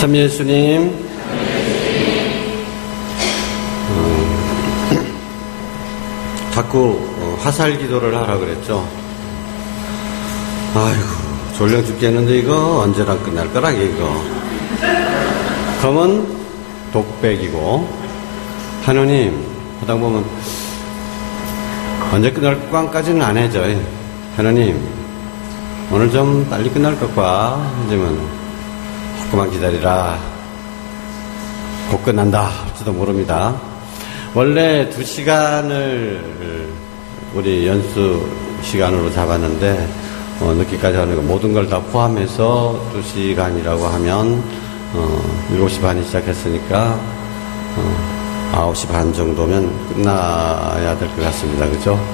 참 예수님, 자꾸 화살 기도를 하라 그랬죠. 아이고, 졸려 죽겠는데 이거 언제나 끝날 거라 이거. 그러면 독백이고, 하느님 하다 보면 언제 끝날 것까지는 안 해줘. 하느님 오늘 좀 빨리 끝날 것과 하지만 조금만 기다리라. 곧 끝난다 할지도 모릅니다. 원래 2시간을 우리 연수 시간으로 잡았는데 늦게까지 하는 거 모든 걸 다 포함해서 2시간이라고 하면 7시 반에 시작했으니까 9시 반 정도면 끝나야 될 것 같습니다. 그죠?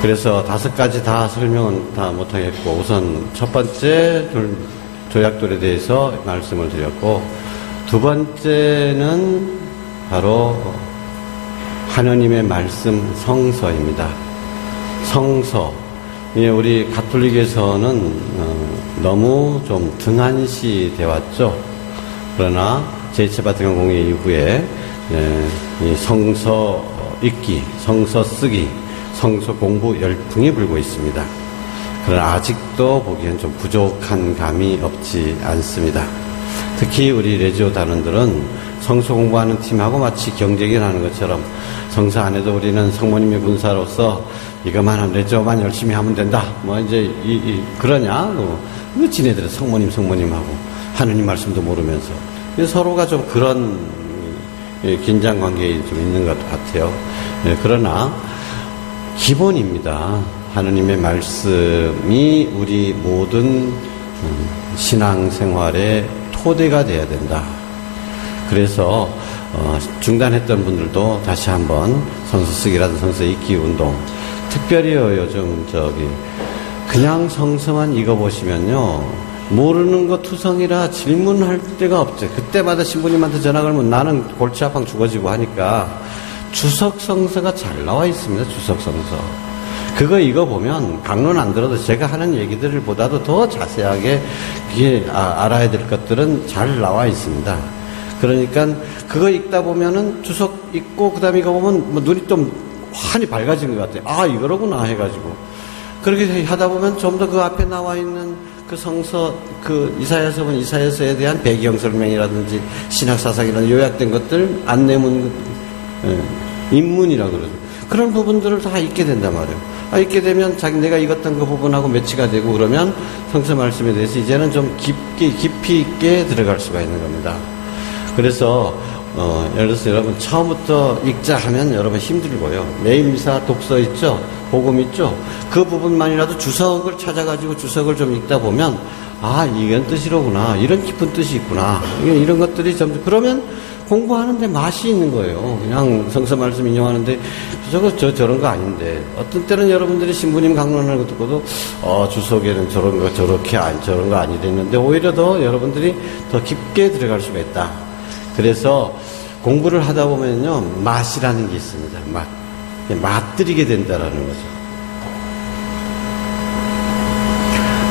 그래서 5가지 다 설명은 다 못하겠고, 우선 첫 번째 조약돌에 대해서 말씀을 드렸고, 두 번째는 바로 하느님의 말씀 성서입니다. 성서. 우리 가톨릭에서는 너무 좀 등한시 되었죠. 그러나 제2차 공회 이후에 이 성서 읽기, 성서 쓰기, 성서 공부 열풍이 불고 있습니다. 그러나 아직도 보기엔 좀 부족한 감이 없지 않습니다. 특히 우리 레지오 단원들은 성서 공부하는 팀하고 마치 경쟁을 하는 것처럼 성서 안에도 우리는 성모님의 군사로서 이것만 하면 레지오만 열심히 하면 된다. 뭐 이제 그러냐? 왜 지네들은 성모님하고 하느님 말씀도 모르면서 서로가 좀 그런 긴장 관계에 좀 있는 것 같아요. 그러나 기본입니다. 하느님의 말씀이 우리 모든 신앙생활의 토대가 돼야 된다. 그래서 중단했던 분들도 다시 한번 성서 쓰기라든 성서 읽기 운동, 특별히요 요즘 그냥 성서만 읽어보시면요 모르는 거 투성이라 질문할 데가 없죠. 그때마다 신부님한테 전화 걸면 나는 골치 아파 죽어지고 하니까 주석 성서가 잘 나와 있습니다. 주석 성서. 그거 읽어보면 강론 안 들어도 제가 하는 얘기들을 보다도 더 자세하게 알아야 될 것들은 잘 나와 있습니다. 그러니까 그거 읽다 보면은 주석 읽고 그 다음에 이거 보면 뭐 눈이 좀 환히 밝아진 것 같아요. 아 이거로구나 해가지고 그렇게 하다 보면 좀 더 그 앞에 나와 있는 그 성서 그 이사야서는 이사야서에 대한 배경 설명이라든지 신학 사상이라든지 요약된 것들 안내문 인문이라고 그러죠. 그런 부분들을 다 읽게 된단 말이에요. 읽게 되면 내가 읽었던 그 부분하고 매치가 되고 그러면 성서 말씀에 대해서 이제는 좀 깊이 있게 들어갈 수가 있는 겁니다. 그래서 예를 들어서 여러분 처음부터 읽자 하면 여러분 힘들고요. 매일 미사 독서 있죠? 복음 있죠? 그 부분만이라도 주석을 찾아가지고 주석을 좀 읽다 보면 아 이건 뜻이로구나. 이런 깊은 뜻이 있구나. 이런 것들이 점점 그러면 공부하는데 맛이 있는 거예요. 그냥 성서 말씀 인용하는데 저런 거 아닌데 어떤 때는 여러분들이 신부님 강론하는 거 듣고도 주석에는 저런 거 저런 거 아니랬는데 오히려 더 여러분들이 더 깊게 들어갈 수가 있다. 그래서 공부를 하다 보면요 맛이라는 게 있습니다. 맛들이게 된다라는 거죠.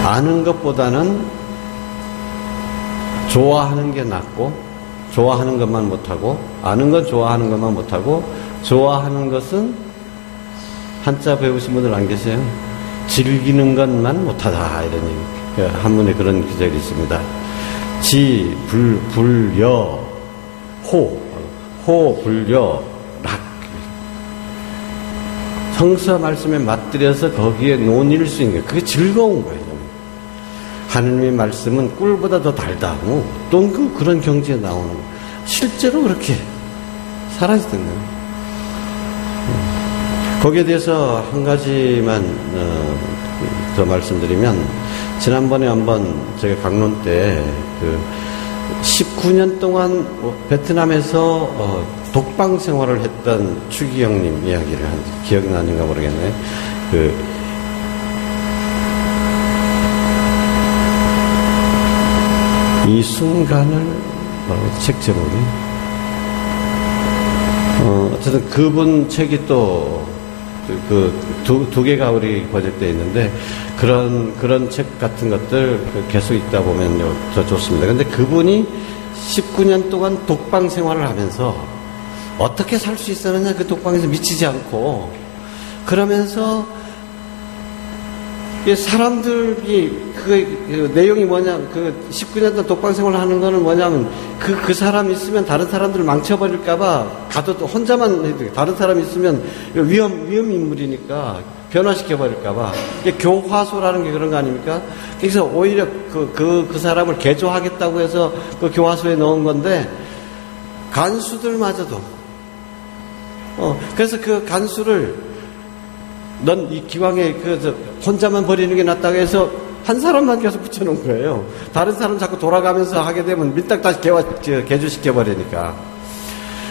아는 것보다는 좋아하는 게 낫고 좋아하는 것만 못하고 아는 건 좋아하는 것만 못하고 좋아하는 것은 한자 배우신 분들 안 계세요? 즐기는 것만 못하다 이런 얘기. 한문에 그런 구절이 있습니다. 지, 불여, 호, 불여, 락. 성서 말씀에 맞들여서 거기에 논의를 수 있는 거예요. 그게 즐거운 거예요. 하느님의 말씀은 꿀보다 더 달다고 또 그런 경지에 나오는 거예요. 실제로 그렇게 살아있던 거예요. 거기에 대해서 한 가지만 더 말씀드리면 지난번에 한번 제가 강론 때 19년 동안 베트남에서 독방 생활을 했던 추기영님 이야기를 기억나는가 모르겠네. 이 순간을 책 제목이 어쨌든 그분 책이 또 두 개가 우리 번역되어 있는데 그런 책 같은 것들 계속 읽다 보면 더 좋습니다. 근데 그분이 19년 동안 독방 생활을 하면서 어떻게 살 수 있었느냐, 그 독방에서 미치지 않고. 그러면서 사람들이 그 내용이 뭐냐, 그 19년 동안 독방 생활을 하는 거는 뭐냐면 그 사람 있으면 다른 사람들을 망쳐버릴까봐 가도 혼자만 해도 다른 사람 있으면 위험 인물이니까 변화시켜버릴까봐. 교화소라는 게 그런 거 아닙니까? 그래서 오히려 그 사람을 개조하겠다고 해서 그 교화소에 넣은 건데, 간수들마저도 그래서 그 간수를 넌 이 기왕에 혼자만 버리는 게 낫다고 해서 한 사람만 계속 붙여놓은 거예요. 다른 사람 자꾸 돌아가면서 하게 되면 밀딱 다시 개조시켜버리니까.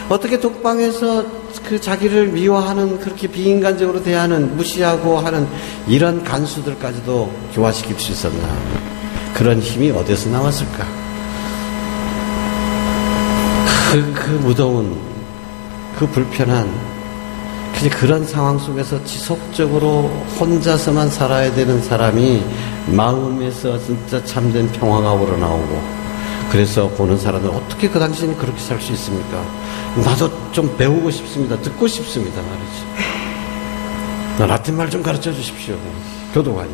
어떻게 독방에서 그 자기를 미워하는, 그렇게 비인간적으로 대하는, 무시하고 하는 이런 간수들까지도 교화시킬 수 있었나. 그런 힘이 어디서 나왔을까. 그 무더운, 그 불편한, 그런 상황 속에서 지속적으로 혼자서만 살아야 되는 사람이 마음에서 진짜 참된 평화가 우러나오고, 그래서 보는 사람들 어떻게 그 당신이 그렇게 살 수 있습니까? 나도 좀 배우고 싶습니다. 듣고 싶습니다. 말이지. 라틴 말 좀 가르쳐 주십시오. 교도관이.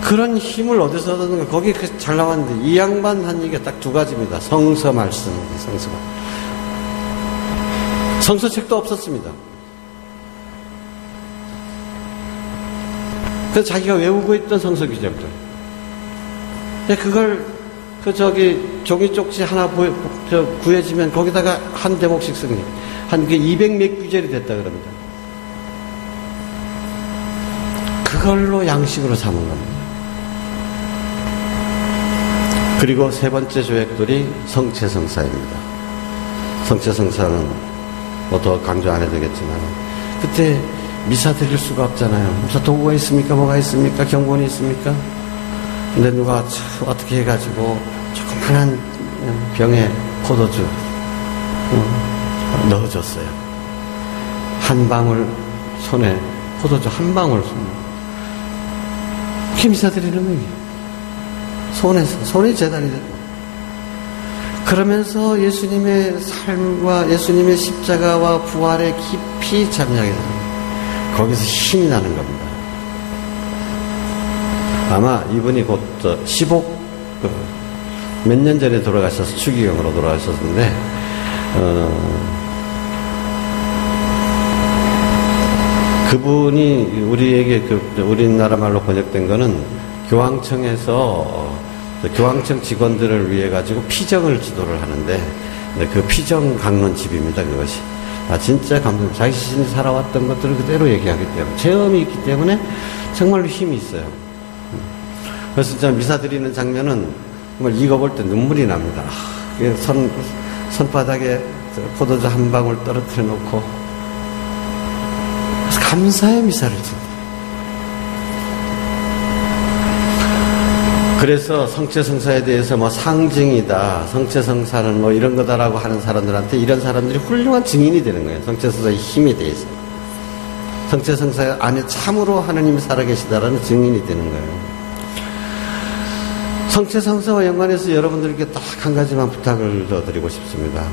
그런 힘을 어디서 얻었는가? 거기 잘 나왔는데, 이 양반 한 얘기가 딱 두 가지입니다. 성서 말씀, 성서. 성서책도 없었습니다. 그래서 자기가 외우고 있던 성서 규정들. 그걸 종이 쪽지 하나 구해지면 거기다가 한 대목씩 쓰니 한 200몇 구절이 됐다 그럽니다. 그걸로 양식으로 삼은 겁니다. 그리고 세 번째 조약돌이 성체성사입니다. 성체성사는 뭐 더 강조 안 해도 되겠지만, 그때 미사 드릴 수가 없잖아요. 무슨 도구가 있습니까? 뭐가 있습니까? 경본이 있습니까? 근데 누가 어떻게 해가지고 조그만한 병에 포도주 넣어줬어요. 한 방울 손에 포도주 한 방울 그게 미사 드리는 거예요. 손이 제단이 됐고. 그러면서 예수님의 삶과 예수님의 십자가와 부활에 깊이 참여하게 됩니다. 거기서 힘이 나는 겁니다. 아마 이분이 곧 15, 몇 년 전에 돌아가셔서 추기경으로 돌아가셨는데, 그분이 우리에게 우리나라 말로 번역된 거는 교황청에서 교황청 직원들을 위해 가지고 피정을 지도를 하는데, 그 피정 강론집입니다. 그것이 진짜 감동. 자기 자신이 살아왔던 것들을 그대로 얘기하기 때문에, 체험이 있기 때문에 정말로 힘이 있어요. 그래서 진짜 미사 드리는 장면은 정말 읽어볼 때 눈물이 납니다. 손바닥에 포도주 한 방울 떨어뜨려 놓고 감사의 미사를 준다. 그래서 성체성사에 대해서 뭐 상징이다, 성체성사는 뭐 이런 거다라고 하는 사람들한테 이런 사람들이 훌륭한 증인이 되는 거예요. 성체성사의 힘에 대해서. 성체성사 안에 참으로 하느님이 살아계시다라는 증인이 되는 거예요. 성체성사와 연관해서 여러분들께 딱 한 가지만 부탁을 더 드리고 싶습니다.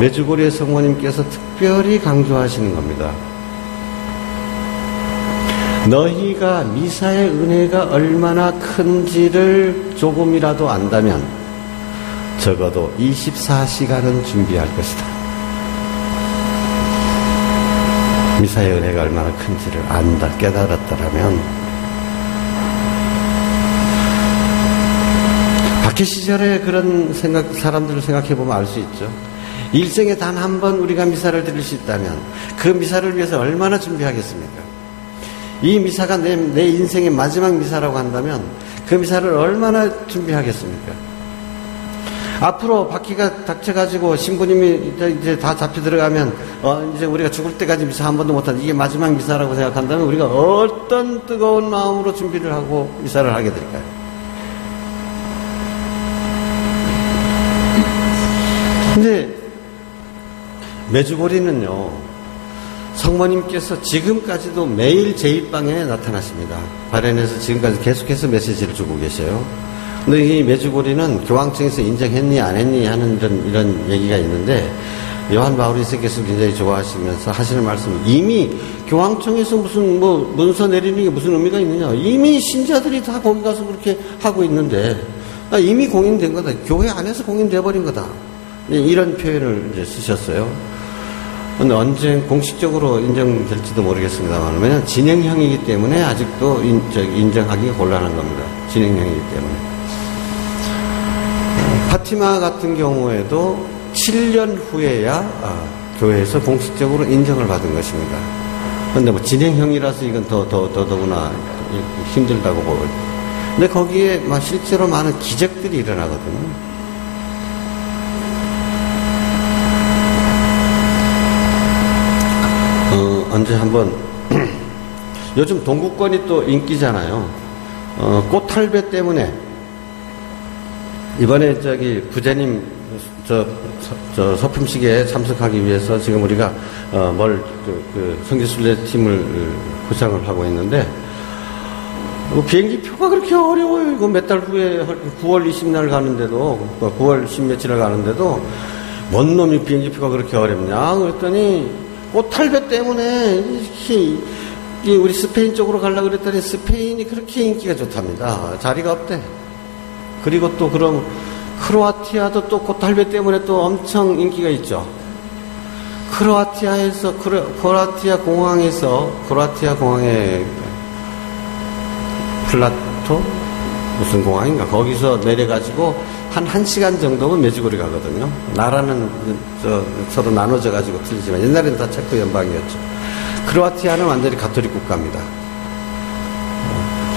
메주고리의 성모님께서 특별히 강조하시는 겁니다. 너희가 미사의 은혜가 얼마나 큰지를 조금이라도 안다면 적어도 24시간은 준비할 것이다. 미사의 은혜가 얼마나 큰지를 안다, 깨달았다라면, 박해 시절에 그런 사람들을 생각해보면 알 수 있죠. 일생에 단 한 번 우리가 미사를 드릴 수 있다면 그 미사를 위해서 얼마나 준비하겠습니까? 이 미사가 내 인생의 마지막 미사라고 한다면 그 미사를 얼마나 준비하겠습니까? 앞으로 바퀴가 닥쳐가지고 신부님이 이제 다 잡혀 들어가면 이제 우리가 죽을 때까지 미사 한 번도 못한, 이게 마지막 미사라고 생각한다면 우리가 어떤 뜨거운 마음으로 준비를 하고 미사를 하게 될까요? 근데 메주고리는요, 성모님께서 지금까지도 매일 제1방에 나타나십니다. 발현해서 지금까지 계속해서 메시지를 주고 계셔요. 근데 이 메주고리는 교황청에서 인정했니 안 했니 하는 이런 얘기가 있는데, 요한 바울이스께서 굉장히 좋아하시면서 하시는 말씀은, 이미 교황청에서 무슨 문서 내리는 게 무슨 의미가 있느냐, 이미 신자들이 다 거기 가서 그렇게 하고 있는데 이미 공인된 거다, 교회 안에서 공인돼 버린 거다, 이런 표현을 이제 쓰셨어요. 근데 언제 공식적으로 인정될지도 모르겠습니다만, 왜냐하면 진행형이기 때문에 아직도 인정하기가 곤란한 겁니다. 진행형이기 때문에. 파티마 같은 경우에도 7년 후에야 교회에서 공식적으로 인정을 받은 것입니다. 그런데 뭐 진행형이라서 이건 더구나 힘들다고 보거든요. 근데 거기에 실제로 많은 기적들이 일어나거든요. 언제 한번 요즘 동구권이 또 인기잖아요. 꽃할배 때문에 이번에 부제님 서품식에 참석하기 위해서 지금 우리가 성지순례팀을 구상을 하고 있는데, 비행기 표가 그렇게 어려워요. 이거 몇 달 후에 9월 20날 가는데도, 9월 10며칠을 가는데도 뭔 놈이 비행기 표가 그렇게 어렵냐 그랬더니, 꽃할배 때문에 우리 스페인 쪽으로 가려고 그랬더니 스페인이 그렇게 인기가 좋답니다. 자리가 없대. 그리고 또 그럼 크로아티아도 또 꽃할배 때문에 또 엄청 인기가 있죠. 크로아티아 공항에 플라토 무슨 공항인가, 거기서 내려가지고 한 1시간 정도면 메주고리 가거든요. 나라는 서로 나눠져 가지고 틀리지만 옛날에는 다 체코 연방이었죠. 크로아티아는 완전히 가톨릭 국가입니다.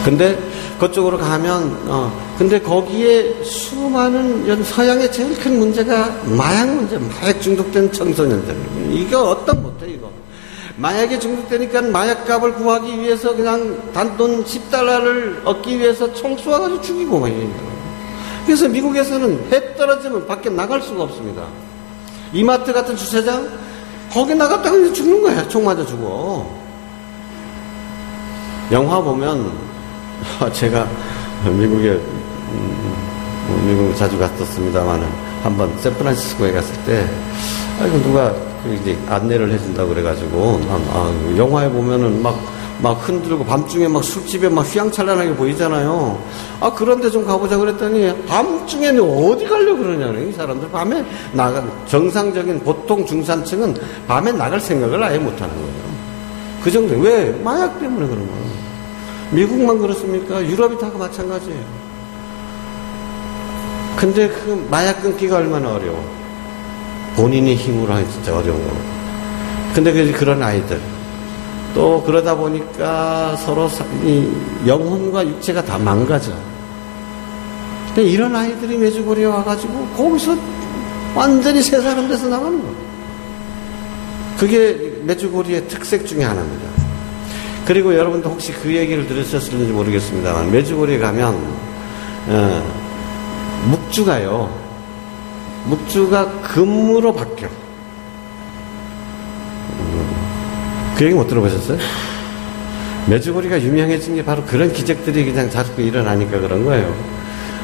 근데 그쪽으로 가면 근데 거기에 수많은 서양의 제일 큰 문제가 마약 중독된 청소년들. 이거 어떤 못해 이거. 마약에 중독되니까 마약값을 구하기 위해서 그냥 단돈 10달러를 얻기 위해서 총 쏘아가지고 죽이고 막 이래요. 그래서 미국에서는 해 떨어지면 밖에 나갈 수가 없습니다. 이마트 같은 주차장 거기 나갔다가 죽는 거야. 총 맞아 죽어. 영화 보면 제가 미국 자주 갔었습니다만은 한번 샌프란시스코에 갔을 때 누가 이제 안내를 해준다고 그래가지고 영화에 보면은 막 흔들고 밤중에 술집에 휘황찬란하게 보이잖아요. 그런데 좀 가보자 그랬더니 밤중에는 어디 가려고 그러냐는 이 사람들. 밤에 정상적인 보통 중산층은 밤에 나갈 생각을 아예 못하는 거예요. 그 정도. 왜? 마약 때문에 그런 거예요. 미국만 그렇습니까? 유럽이 다 마찬가지예요. 근데 그 마약 끊기가 얼마나 어려워. 본인의 힘으로 하기 진짜 어려운 거. 근데 그런 아이들. 또 그러다 보니까 서로 영혼과 육체가 다 망가져. 근데 이런 아이들이 메주고리에 와가지고 거기서 완전히 새 사람 돼서 나가는 거예요. 그게 메주고리의 특색 중에 하나입니다. 그리고 여러분도 혹시 그 얘기를 들으셨을지 모르겠습니다만, 메주고리에 가면 묵주가 금으로 바뀌어. 그 얘기 못 들어보셨어요? 메주고리가 유명해진 게 바로 그런 기적들이 그냥 자꾸 일어나니까 그런 거예요.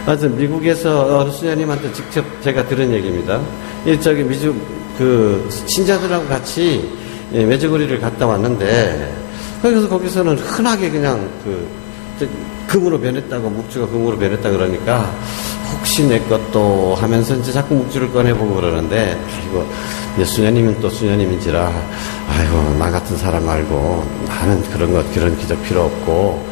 맞아, 미국에서 수녀님한테 직접 제가 들은 얘기입니다. 신자들하고 같이 메주고리를 갔다 왔는데, 거기서는 흔하게 그냥 금으로 변했다고, 묵주가 금으로 변했다 그러니까 혹시 내 것도 하면서 이제 자꾸 묵주를 꺼내보고 그러는데, 이제 수녀님은 또 수녀님인지라, 나 같은 사람 말고 나는 그런 기적 필요 없고,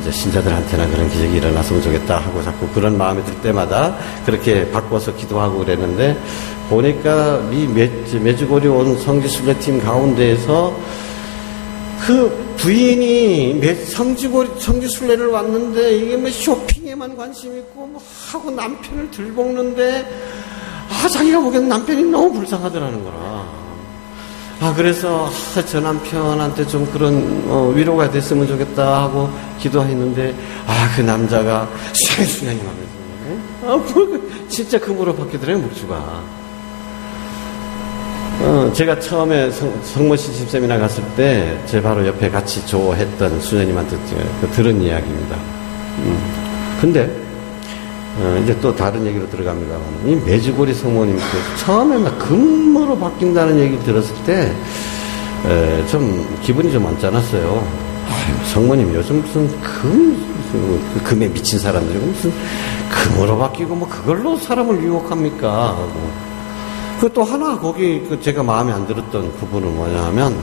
이제 신자들한테는 그런 기적이 일어났으면 좋겠다 하고 자꾸 그런 마음이 들 때마다 그렇게 바꿔서 기도하고 그랬는데, 보니까 메주고리 온 성지순례팀 가운데에서 그 부인이 성지순례를 왔는데 이게 쇼핑에만 관심 있고 하고 남편을 들볶는데 자기가 보기에는 남편이 너무 불쌍하더라는 거라. 그래서 저 남편한테 좀 그런 위로가 됐으면 좋겠다 하고 기도했는데 그 남자가 수녀님 하면서 진짜 금으로 바뀌더래요, 묵주가. 제가 처음에 성모 신심 세미나 갔을 때 제 바로 옆에 같이 조했던 수녀님한테 들은 이야기입니다. 근데 이제 또 다른 얘기로 들어갑니다만 이 메주고리 성모님께서 처음에 막 금으로 바뀐다는 얘기를 들었을 때 좀 기분이 좀 언짢았어요. 성모님 요즘 무슨 금에 미친 사람들이고 무슨 금으로 바뀌고 뭐 그걸로 사람을 유혹합니까 하고. 그 또 하나 거기 제가 마음에 안 들었던 부분은 뭐냐 하면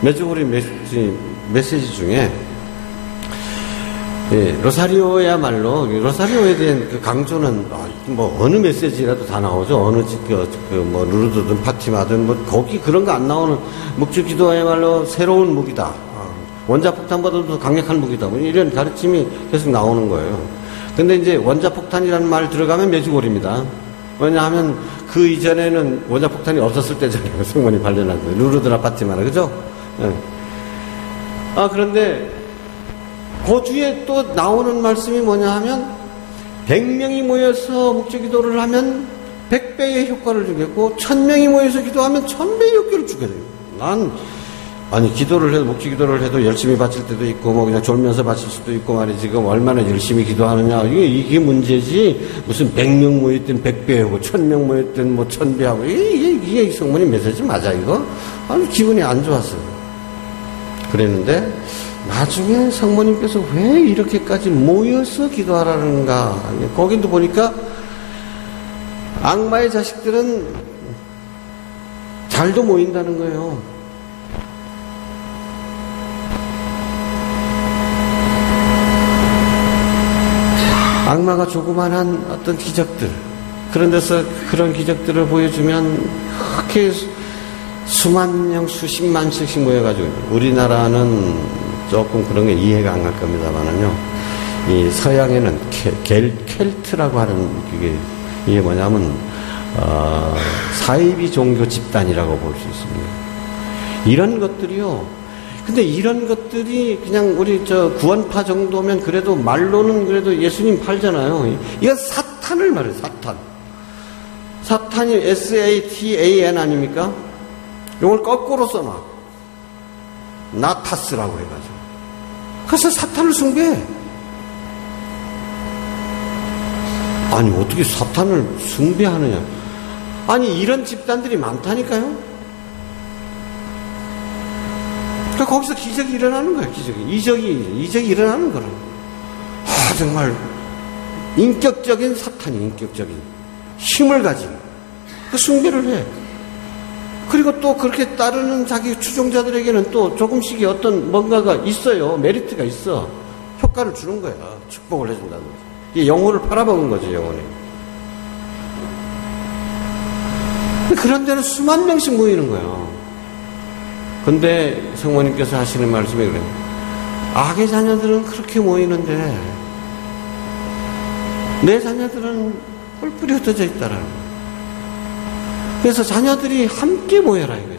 메주고리 메시지 중에 로사리오야말로 로사리오에 대한 그 강조는 뭐 어느 메시지라도 다 나오죠. 어느 뭐 루르드든 파티마든 뭐 거기 그런 거 안 나오는 묵주기도야말로 새로운 무기다. 원자폭탄보다도 강력한 무기다. 뭐 이런 가르침이 계속 나오는 거예요. 근데 이제 원자폭탄이라는 말 들어가면 메주고리입니다. 왜냐하면 그 이전에는 원자폭탄이 없었을 때잖아요. 성문이 발견한 거예요. 루르드나 파티마나 그죠? 네. 그런데 그 뒤에 또 나오는 말씀이 뭐냐 하면 100명이 모여서 묵주기도를 하면 100배의 효과를 주겠고 1000명이 모여서 기도하면 1000배의 효과를 주게 돼요. 기도를 해도 묵주기도를 해도 열심히 바칠 때도 있고 뭐 그냥 졸면서 바칠 수도 있고 말이지 지금 얼마나 열심히 기도하느냐 이게 문제지 무슨 100명 모였든 100배하고 1000명 모였든 뭐 1000배하고 이게 성모님 메시지 맞아 이거? 기분이 안 좋았어요. 그랬는데 나중에 성모님께서 왜 이렇게까지 모여서 기도하라는가 거기도 보니까 악마의 자식들은 잘도 모인다는 거예요. 악마가 조그만한 어떤 기적들 그런 데서 그런 기적들을 보여주면 그렇게 수만 명 수십만씩씩 모여가지고 우리나라는 조금 그런 게 이해가 안 갈 겁니다만은요 이 서양에는 켈트라고 하는 이게 뭐냐면 사이비 종교 집단이라고 볼 수 있습니다. 이런 것들이요. 근데 이런 것들이 그냥 우리 구원파 정도면 그래도 말로는 그래도 예수님 팔잖아요. 이건 사탄을 말해요. 사탄이 SATAN 아닙니까? 이걸 거꾸로 써놔. 나타스라고 해가지고. 그래서 사탄을 숭배해. 아니 어떻게 사탄을 숭배하느냐. 아니 이런 집단들이 많다니까요. 그러니까 거기서 기적이 일어나는 거야. 이적이 일어나는 거라. 정말 인격적인 사탄이 인격적인 힘을 가진 그 숭배를 해. 그리고 또 그렇게 따르는 자기 추종자들에게는 또 조금씩의 어떤 뭔가가 있어요. 메리트가 있어. 효과를 주는 거야. 축복을 해준다는 거지. 이게 영혼을 팔아먹은 거지, 영혼이. 그런 데는 수만 명씩 모이는 거예요. 근데 성모님께서 하시는 말씀이 그래요. 악의 자녀들은 그렇게 모이는데 내 자녀들은 뿔뿔이 흩어져 있다라는 거예요. 그래서 자녀들이 함께 모여라 이거죠.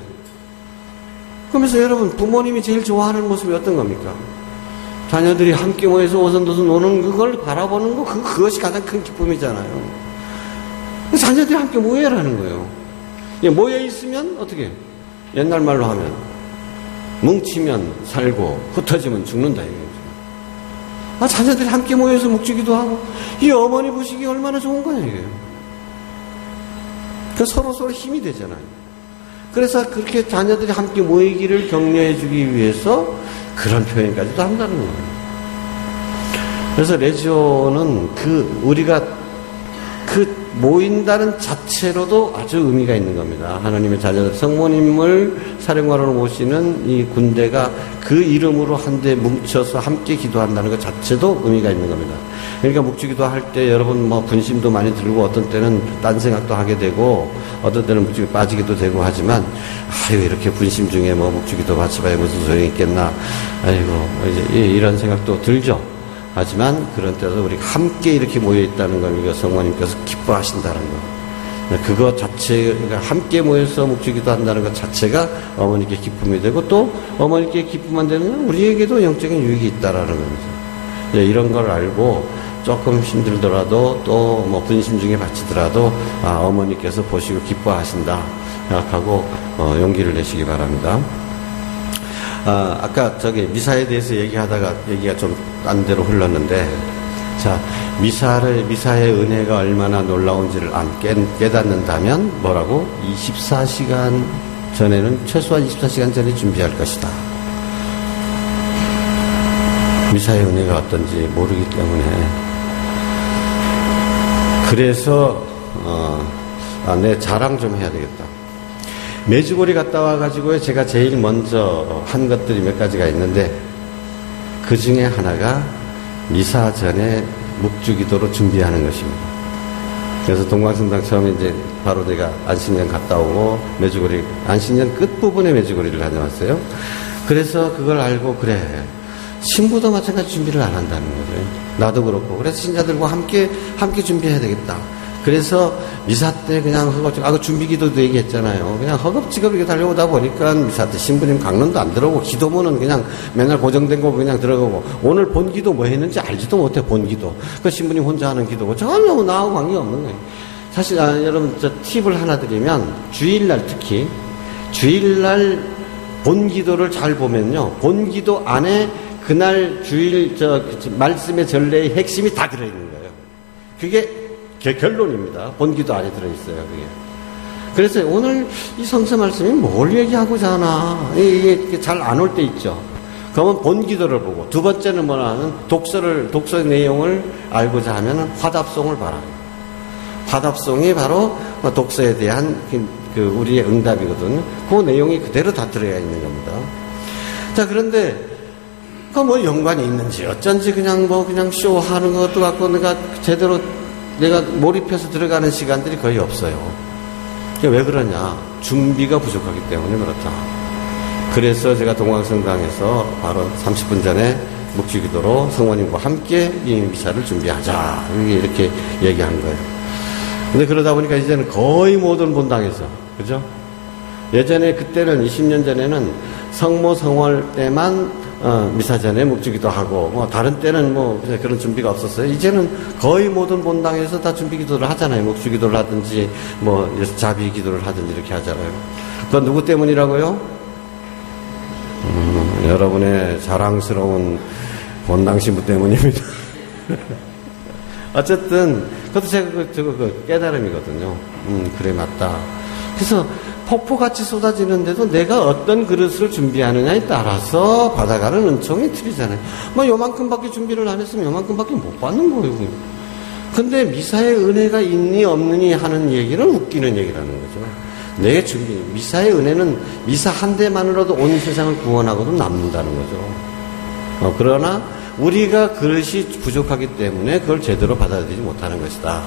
그러면서 여러분 부모님이 제일 좋아하는 모습이 어떤 겁니까? 자녀들이 함께 모여서 오손도손 노는 그걸 바라보는 거 그것이 가장 큰 기쁨이잖아요. 자녀들이 함께 모여라는 거예요. 모여 있으면 어떻게? 옛날 말로 하면 뭉치면 살고 흩어지면 죽는다 이거죠. 자녀들이 함께 모여서 묵주기도 하고 이 어머니 보시기 얼마나 좋은 거냐 이게요. 서로 힘이 되잖아요. 그래서 그렇게 자녀들이 함께 모이기를 격려해 주기 위해서 그런 표현까지도 한다는 거예요. 그래서 레지오는 우리가 모인다는 자체로도 아주 의미가 있는 겁니다. 하나님의 자녀들, 성모님을 사령관으로 모시는 이 군대가 그 이름으로 한데 뭉쳐서 함께 기도한다는 것 자체도 의미가 있는 겁니다. 그러니까 묵주기도 할 때 여러분 분심도 많이 들고 어떤 때는 딴 생각도 하게 되고 어떤 때는 묵주기 빠지기도 되고 하지만 이렇게 분심 중에 묵주기도 같이 봐야 무슨 소용이 있겠나. 이제 이런 생각도 들죠. 하지만 그런 때도 우리가 함께 이렇게 모여 있다는 걸 우리가 성모님께서 기뻐하신다는 거. 그것 자체가 함께 모여서 묵주기도 한다는 것 자체가 어머니께 기쁨이 되고 또 어머니께 기쁨만 되는 건 우리에게도 영적인 유익이 있다라는 거죠. 이런 걸 알고 조금 힘들더라도 또 분심 중에 바치더라도 어머니께서 보시고 기뻐하신다. 생각하고 용기를 내시기 바랍니다. 아까 미사에 대해서 얘기하다가 얘기가 좀 딴 데로 흘렀는데, 자, 미사의 은혜가 얼마나 놀라운지를 깨닫는다면 뭐라고? 24시간 전에는, 최소한 24시간 전에 준비할 것이다. 미사의 은혜가 어떤지 모르기 때문에. 그래서, 내 자랑 좀 해야 되겠다. 메주고리 갔다 와가지고 제가 제일 먼저 한 것들이 몇 가지가 있는데, 그 중에 하나가 미사 전에 묵주기도로 준비하는 것입니다. 그래서 동방성당 처음에 이제 바로 내가 안신년 갔다 오고 메주고리, 안신년 끝부분에 메주고리를 다녀왔어요. 그래서 그걸 알고, 그래, 신부도 마찬가지 준비를 안 한다는 거죠. 나도 그렇고. 그래서 신자들과 함께 준비해야 되겠다. 그래서 미사 때 그냥 그 준비기도도 얘기했잖아요. 그냥 허겁지겁 이렇게 달려오다 보니까 미사 때 신부님 강론도 안 들어오고, 기도문은 그냥 맨날 고정된 거 그냥 들어가고, 오늘 본 기도 뭐 했는지 알지도 못해, 본 기도. 그 신부님 혼자 하는 기도고, 전혀 나하고 관계가 없는 거예요. 사실, 여러분, 팁을 하나 드리면, 주일날 특히, 주일날 본 기도를 잘 보면요. 본 기도 안에 그날 주일, 말씀의 전례의 핵심이 다 들어있는 거예요. 그게 결론입니다. 본기도 안에 들어있어요, 그게. 그래서 오늘 이 성서 말씀이 뭘 얘기하고자 하나, 이게 잘 안 올 때 있죠. 그러면 본기도를 보고, 두 번째는 뭐냐면 독서 내용을 알고자 하면 화답송을 봐라. 화답송이 바로 독서에 대한 우리의 응답이거든요. 그 내용이 그대로 다 들어야 있는 겁니다. 자, 그런데 그 뭐 연관이 있는지 어쩐지 그냥 쇼하는 것도 같고, 내가 몰입해서 들어가는 시간들이 거의 없어요. 왜 그러냐? 준비가 부족하기 때문에 그렇다. 그래서 제가 동방성당에서 바로 30분 전에 묵주기도로 성모님과 함께 이 미사를 준비하자, 이렇게 얘기한 거예요. 근데 그러다 보니까 이제는 거의 모든 본당에서, 그죠? 예전에, 그때는 20년 전에는 성모 성월 때만 미사 전에 묵주기도 하고, 다른 때는 그런 준비가 없었어요. 이제는 거의 모든 본당에서 다 준비 기도를 하잖아요. 묵주기도를 하든지, 자비 기도를 하든지 이렇게 하잖아요. 그건 누구 때문이라고요? 여러분의 자랑스러운 본당 신부 때문입니다. 어쨌든, 그것도 제가 깨달음이거든요. 그래, 맞다. 그래서, 폭포같이 쏟아지는데도 내가 어떤 그릇을 준비하느냐에 따라서 받아가는 은총이 틀리잖아요. 요만큼밖에 준비를 안 했으면 요만큼밖에 못 받는 거예요. 근데 미사의 은혜가 있니 없느니 하는 얘기는 웃기는 얘기라는 거죠. 내 준비, 미사의 은혜는 미사 한 대만으로도 온 세상을 구원하고도 남는다는 거죠. 그러나 우리가 그릇이 부족하기 때문에 그걸 제대로 받아들이지 못하는 것이다.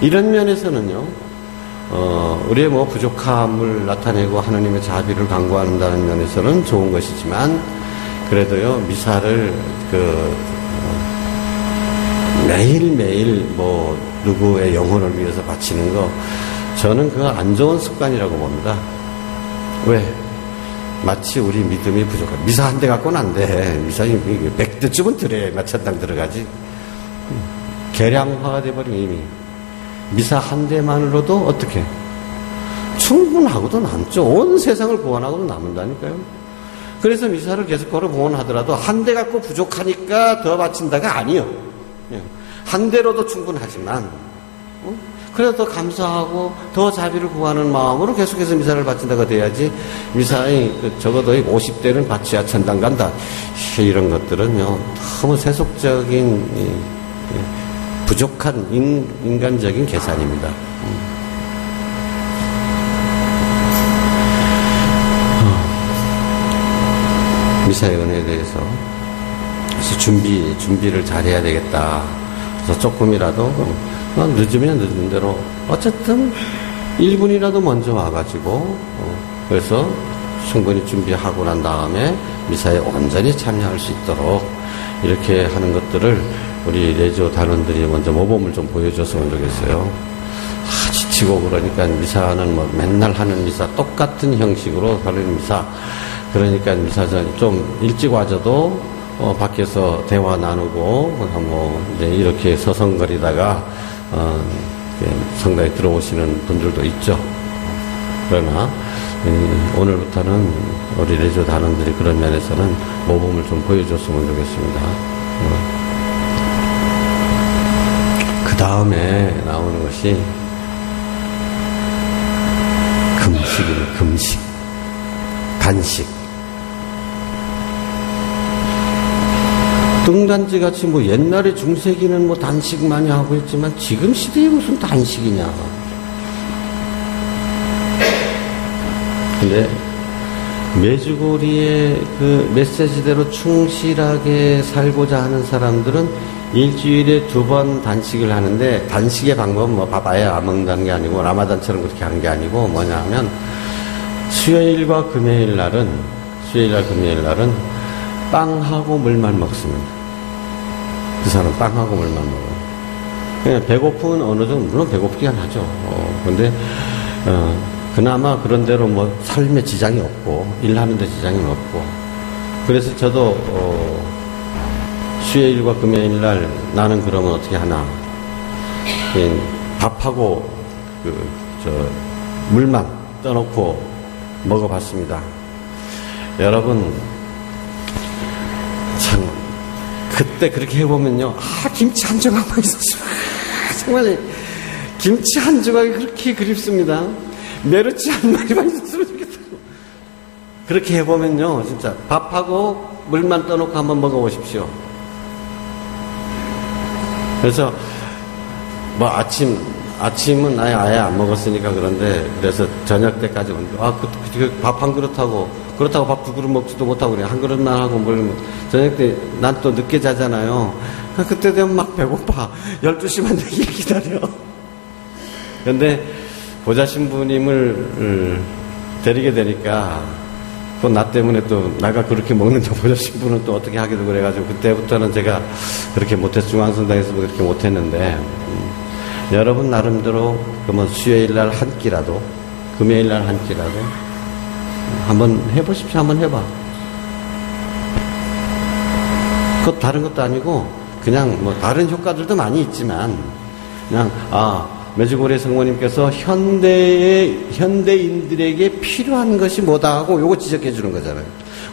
이런 면에서는요, 우리의 부족함을 나타내고 하나님의 자비를 강구한다는 면에서는 좋은 것이지만, 그래도요, 미사를 매일매일 누구의 영혼을 위해서 바치는 거, 저는 그거 안 좋은 습관이라고 봅니다. 왜? 마치 우리 믿음이 부족한, 미사 한 대 갖고는 안 돼. 미사 100대쯤은 들어야 마찬당 들어가지. 계량화가 돼버린 이미. 미사 한 대만으로도 어떻게? 충분하고도 남죠. 온 세상을 구원하고도 남는다니까요. 그래서 미사를 계속 걸어 구원하더라도 한 대 갖고 부족하니까 더 바친다가 아니요. 한 대로도 충분하지만, 그래도 더 감사하고 더 자비를 구하는 마음으로 계속해서 미사를 바친다가 돼야지, 미사의 적어도 50대는 바쳐야 천당 간다. 이런 것들은요, 너무 세속적인, 부족한 인간적인 계산입니다. 미사의 은혜에 대해서 준비를 잘해야 되겠다. 그래서 조금이라도 늦으면 늦은 대로 어쨌든 1분이라도 먼저 와가지고 그래서 충분히 준비하고 난 다음에 미사에 온전히 참여할 수 있도록 이렇게 하는 것들을 우리 레지오 단원들이 먼저 모범을 좀 보여줬으면 좋겠어요. 지치고 그러니까 미사는 맨날 하는 미사, 똑같은 형식으로 하는 미사. 그러니까 미사 전 좀 일찍 와줘도 밖에서 대화 나누고 이제 이렇게 서성거리다가 성당에 들어오시는 분들도 있죠. 그러나 오늘부터는 우리 레저 단원들이 그런 면에서는 모범을 좀 보여줬으면 좋겠습니다. 그 다음에 나오는 것이 금식이에요. 금식, 단식. 등단지 같이 뭐 옛날에 중세기는 뭐 단식 많이 하고 했지만 지금 시대에 무슨 단식이냐. 근데 메주고리의 그 메시지대로 충실하게 살고자 하는 사람들은 일주일에 2번 단식을 하는데, 단식의 방법은 뭐 밥아야 안 먹는다는 게 아니고 라마단처럼 그렇게 하는 게 아니고 뭐냐 하면 수요일과 금요일 날은 빵하고 물만 먹습니다. 그 사람은 빵하고 물만 먹어요. 그냥 배고픔은 어느 정도, 물론 배고프긴 하죠. 근데 그나마 그런 대로 뭐 삶에 지장이 없고 일하는데 지장이 없고, 그래서 저도 수요일과 금요일 날 나는 그러면 어떻게 하나, 밥하고 물만 떠놓고 먹어봤습니다. 여러분 참 그때 그렇게 해보면요, 김치 한 조각만 있었어요. 정말 김치 한 조각이 그렇게 그립습니다. 메르치 한 마리만 있었으면 좋겠다고. 그렇게 해보면요, 진짜 밥하고 물만 떠놓고 한번 먹어보십시오. 그래서 뭐 아침은 아예 안 먹었으니까 그런데, 그래서 저녁 때까지 밥 한 그릇하고, 그렇다고 밥 2그릇 먹지도 못하고 그래. 한 그릇만 하고 저녁 때 난 또 늦게 자잖아요. 그때 되면 막 배고파. 12시만 되길 기다려. 근데 보좌 신부님을 데리게 되니까 또 나 때문에 또 나가 그렇게 먹는데 보좌 신부는 또 어떻게 하기도 그래가지고 그때부터는 제가 그렇게 못해서 중앙성당에서 그렇게 못했는데, 여러분 나름대로 그러면 수요일 날 한 끼라도, 금요일 날 한 끼라도 한번 해보십시오. 한번 해봐. 그것 다른 것도 아니고 그냥 뭐 다른 효과들도 많이 있지만, 그냥 메주고리 성모님께서 현대인들에게 필요한 것이 뭐다 하고 요거 지적해 주는 거잖아요.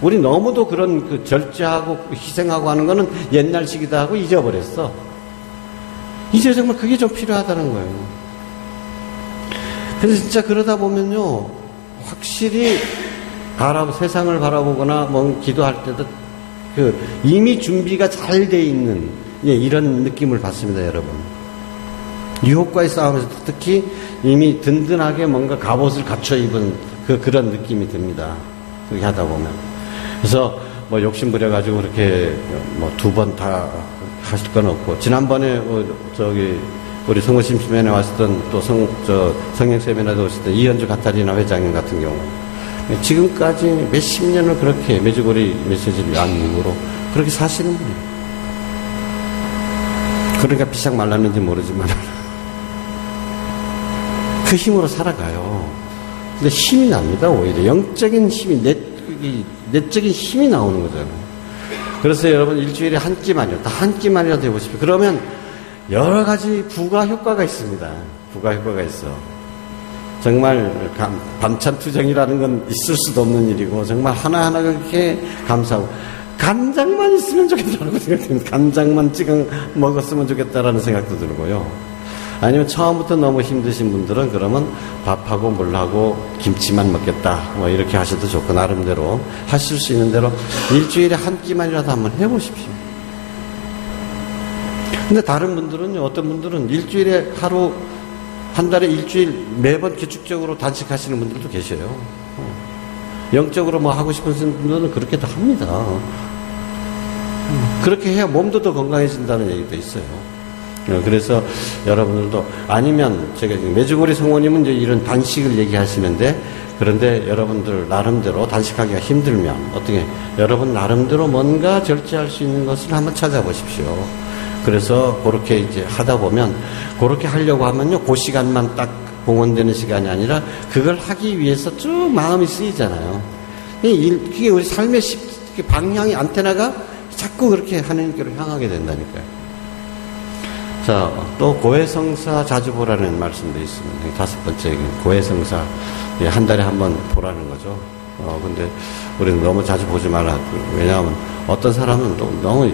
우리 너무도 그런 그 절제하고 희생하고 하는 거는 옛날식이다 하고 잊어버렸어. 이제 정말 그게 좀 필요하다는 거예요. 그래서 진짜 그러다 보면요, 확실히 세상을 바라보거나 뭐 기도할 때도 이미 준비가 잘 돼 있는 이런 느낌을 받습니다, 여러분. 유혹과의 싸움에서 특히 이미 든든하게 뭔가 갑옷을 갖춰 입은 그런 느낌이 듭니다. 그렇게 하다 보면. 그래서 뭐 욕심 부려가지고 그렇게 뭐 2번 다 하실 건 없고, 지난번에 우리 성모 심심회에 왔었던 또 성령 세미나에 오셨던 이현주 가타리나 회장님 같은 경우, 지금까지 몇십 년을 그렇게 메주고리 메시지를 안 이후로 그렇게 사시는 분이에요. 그러니까 비상 말랐는지 모르지만 그 힘으로 살아가요. 근데 힘이 납니다. 오히려 영적인 힘이, 내적인 힘이 나오는 거잖아요. 그래서 여러분 일주일에 한 끼만이요, 다 한 끼만이라도 해보십시오. 그러면 여러 가지 부가 효과가 있습니다. 부가 효과가 있어. 정말 반찬 투정이라는 건 있을 수도 없는 일이고, 정말 하나하나 그렇게 감사하고, 간장만 있으면 좋겠다라고 생각됩니다. 간장만 찍어 먹었으면 좋겠다라는 생각도 들고요. 아니면 처음부터 너무 힘드신 분들은 그러면 밥하고 물하고 김치만 먹겠다, 뭐 이렇게 하셔도 좋고, 나름대로 하실 수 있는 대로 일주일에 한 끼만이라도 한번 해보십시오. 근데 다른 분들은요, 어떤 분들은 일주일에 하루, 한 달에 일주일 매번 규칙적으로 단식하시는 분들도 계셔요. 영적으로 뭐 하고 싶은 분들은 그렇게도 합니다. 그렇게 해야 몸도 더 건강해진다는 얘기도 있어요. 그래서 여러분들도, 아니면 제가 메주고리 성모님은 이제 이런 단식을 얘기하시는데, 그런데 여러분들 나름대로 단식하기가 힘들면 어떻게, 여러분 나름대로 뭔가 절제할 수 있는 것을 한번 찾아보십시오. 그래서 그렇게 이제 하다 보면, 그렇게 하려고 하면요, 그 시간만 딱 공헌되는 시간이 아니라 그걸 하기 위해서 쭉 마음이 쓰이잖아요. 그게 우리 삶의 방향이, 안테나가 자꾸 그렇게 하나님께로 향하게 된다니까요. 자, 또 고해성사 자주 보라는 말씀도 있습니다. 다섯 번째, 고해성사. 한 달에 한 번 보라는 거죠. 근데 우리는 너무 자주 보지 말라. 왜냐하면 어떤 사람은 너무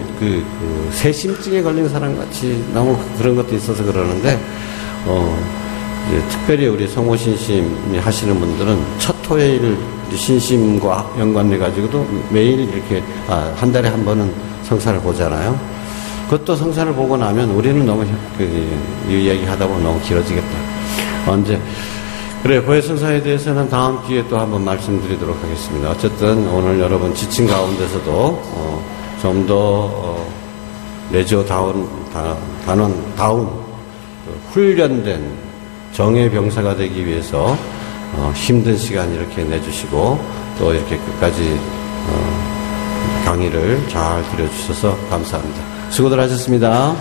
세심증에 걸린 사람 같이 너무 그런 것도 있어서 그러는데, 이제 특별히 우리 성모신심 하시는 분들은 첫 토요일 신심과 연관돼가지고도 매일 이렇게, 한 달에 한 번은 성사를 보잖아요. 그것도 성사를 보고 나면 우리는 너무 이 이야기 하다 보면 너무 길어지겠다. 언제, 그래, 고해성사에 대해서는 다음 기회에 또 한번 말씀드리도록 하겠습니다. 어쨌든 오늘 여러분 지친 가운데서도 좀 더 내조다운 훈련된 정예병사가 되기 위해서 힘든 시간 이렇게 내주시고 또 이렇게 끝까지 강의를 잘 들어주셔서 감사합니다. 수고들 하셨습니다.